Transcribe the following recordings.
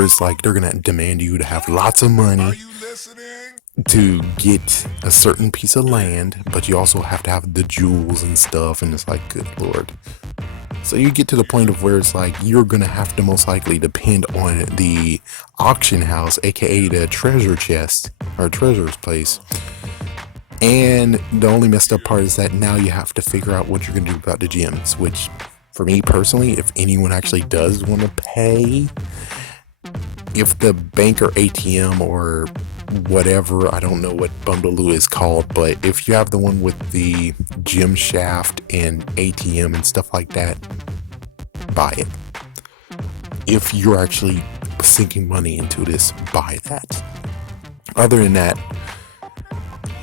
where it's like they're gonna demand you to have lots of money to get a certain piece of land, but you also have to have the jewels and stuff, and it's like, good lord. So you get to the point of where it's like you're gonna have to most likely depend on the auction house, aka the treasure chest or treasure's place. And the only messed up part is that now you have to figure out what you're gonna do about the gems, which for me personally, if anyone actually does want to pay, if the bank or ATM or whatever, I don't know what bundaloo is called, but if you have the one with the gym shaft and ATM and stuff like that, buy it. If you're actually sinking money into this, buy that. Other than that,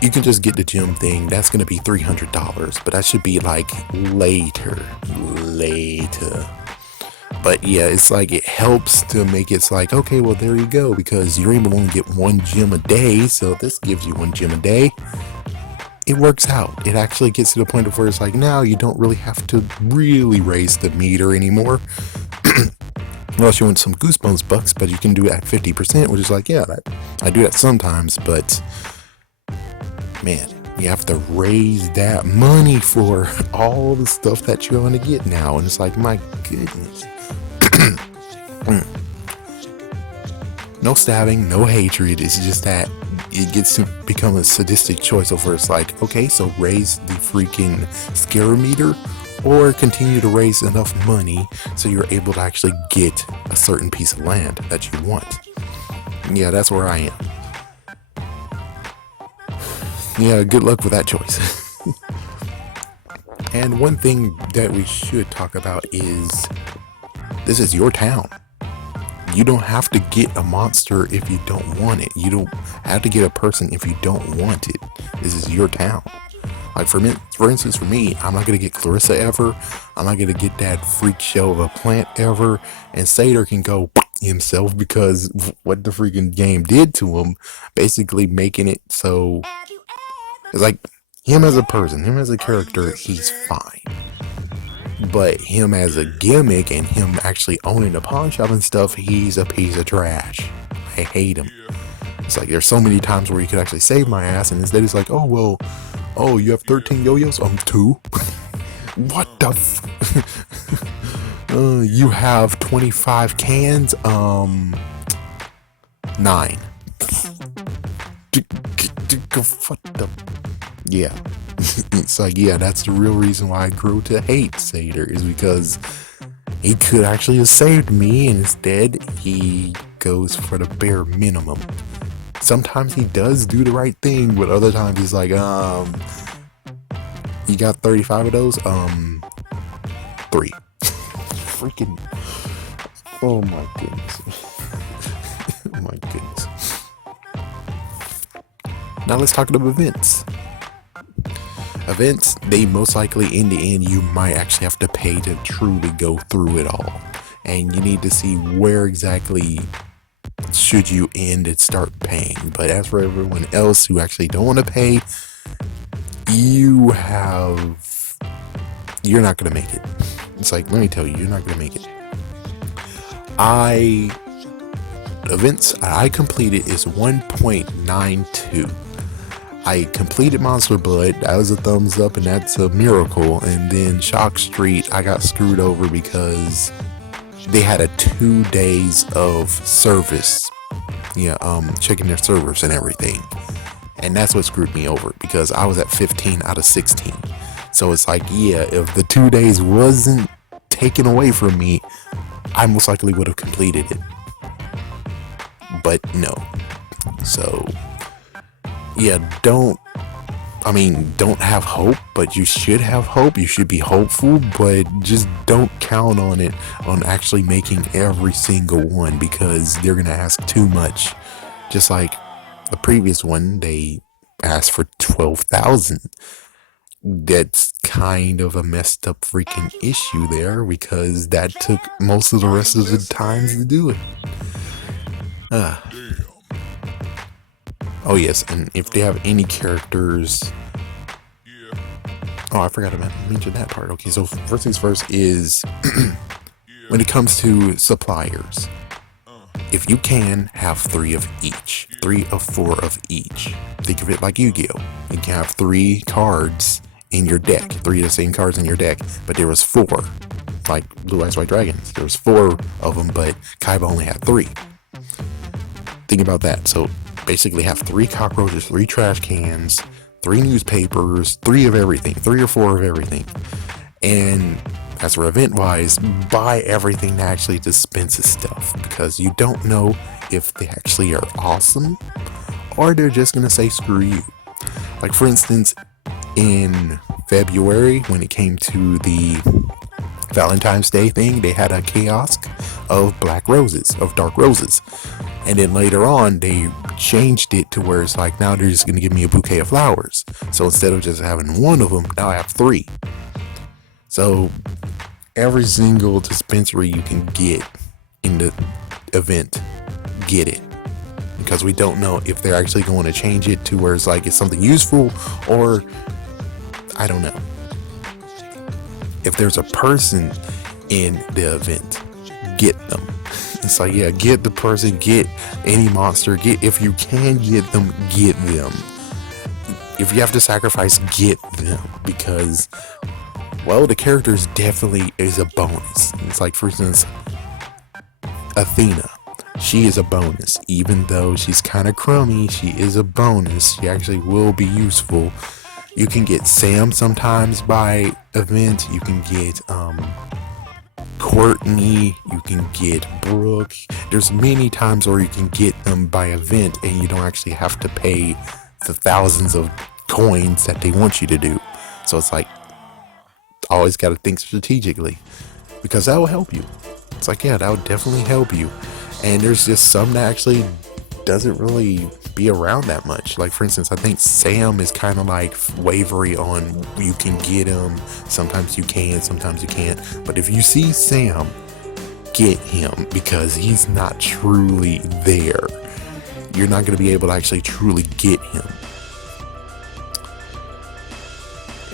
you can just get the gym thing. That's going to be $300, but that should be like later. But yeah, it's like it helps to make it's like, okay, well, there you go, because you're able to only get one gym a day, so this gives you one gym a day. It works out. It actually gets to the point of where it's like, now you don't really have to really raise the meter anymore. Unless you want some Goosebumps bucks, but you can do it at 50%, which is like, yeah, I do that sometimes, but man, you have to raise that money for all the stuff that you're going to get now. And it's like, my goodness. No stabbing, no hatred. It's just that it gets to become a sadistic choice of where it's like, okay, so raise the freaking scare meter or continue to raise enough money so you're able to actually get a certain piece of land that you want. Yeah, that's where I am. Yeah, good luck with that choice. And one thing that we should talk about is this is your town. You don't have to get a monster if you don't want it. You don't have to get a person if you don't want it. This is your town. Like for instance, for me, I'm not gonna get Clarissa ever. I'm not gonna get that freak show of a plant ever. And Seder can go himself because what the freaking game did to him, basically making it so it's like him as a person, him as a character, he's fine. But him as a gimmick and him actually owning a pawn shop and stuff, he's a piece of trash. I hate him. It's like there's so many times where he could actually save my ass, and instead he's like, oh, well, oh, you have 13 yo-yos? 2. What the you have 25 cans? 9. What the? Yeah. It's like, yeah, that's the real reason why I grew to hate Seder, is because he could actually have saved me, and instead he goes for the bare minimum. Sometimes he does do the right thing, but other times he's like, you got 35 of those? 3. Freaking, oh my goodness. Oh my goodness. Now let's talk about events. Events, they most likely in the end you might actually have to pay to truly go through it all, and you need to see where exactly should you end and start paying. But as for everyone else who actually don't want to pay, you're not gonna make it. It's like, let me tell you, you're not gonna make it. Events I completed is 1.92. I completed Monster Blood, that was a thumbs up, and that's a miracle. And then Shock Street, I got screwed over because they had a 2 days of service. Yeah, checking their servers and everything. And that's what screwed me over, because I was at 15 out of 16. So it's like, yeah, if the 2 days wasn't taken away from me, I most likely would have completed it. But no. So yeah, don't have hope, but you should have hope. You should be hopeful, but just don't count on it, on actually making every single one, because they're going to ask too much. Just like the previous one, they asked for 12,000. That's kind of a messed up freaking issue there, because that took most of the rest of the time to do it. Oh yes, and if they have any characters, oh, I forgot to mention that part. Okay, so first things first is when it comes to suppliers, if you can, have 3 of each. 3 of 4 of each. Think of it like Yu-Gi-Oh! You can have 3 cards in your deck. 3 of the same cards in your deck. But there was 4. Like Blue Eyes White Dragons. There was 4 of them, but Kaiba only had 3. Think about that. So basically have 3 cockroaches, 3 trash cans, 3 newspapers, 3 of everything. 3 or 4 of everything. And as for event-wise, buy everything that actually dispenses stuff, because you don't know if they actually are awesome or they're just going to say screw you. Like for instance, in February, when it came to the Valentine's Day thing, they had a kiosk of black roses, of dark roses. And then later on, they changed it to where it's like, now they're just going to give me a bouquet of flowers. So instead of just having 1 of them, now I have 3. So every single dispensary you can get in the event, get it. Because we don't know if they're actually going to change it to where it's like it's something useful, or I don't know. If there's a person in the event, get them. It's like, yeah, get the person, get any monster, if you can get them, get them. If you have to sacrifice, get them, because, well, the characters definitely is a bonus. It's like, for instance, Athena. She is a bonus. Even though she's kind of crummy, she is a bonus. She actually will be useful. You can get Sam sometimes by event. You can get Courtney. You can get Brooke. There's many times where you can get them by event and you don't actually have to pay the thousands of coins that they want you to do. So it's like, always got to think strategically, because that will help you. It's like, yeah, that would definitely help you. And there's just some that actually doesn't really be around that much. Like for instance, I think Sam is kind of like wavery on, you can get him, sometimes you can, sometimes you can't. But if you see Sam, get him, because he's not truly there. You're not going to be able to actually truly get him.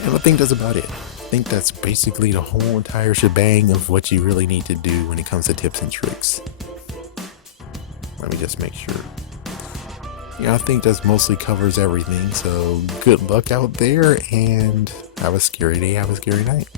And I think that's about it. I think that's basically the whole entire shebang of what you really need to do when it comes to tips and tricks. Let me just make sure. Yeah, I think that mostly covers everything. So good luck out there, and have a scary day, have a scary night.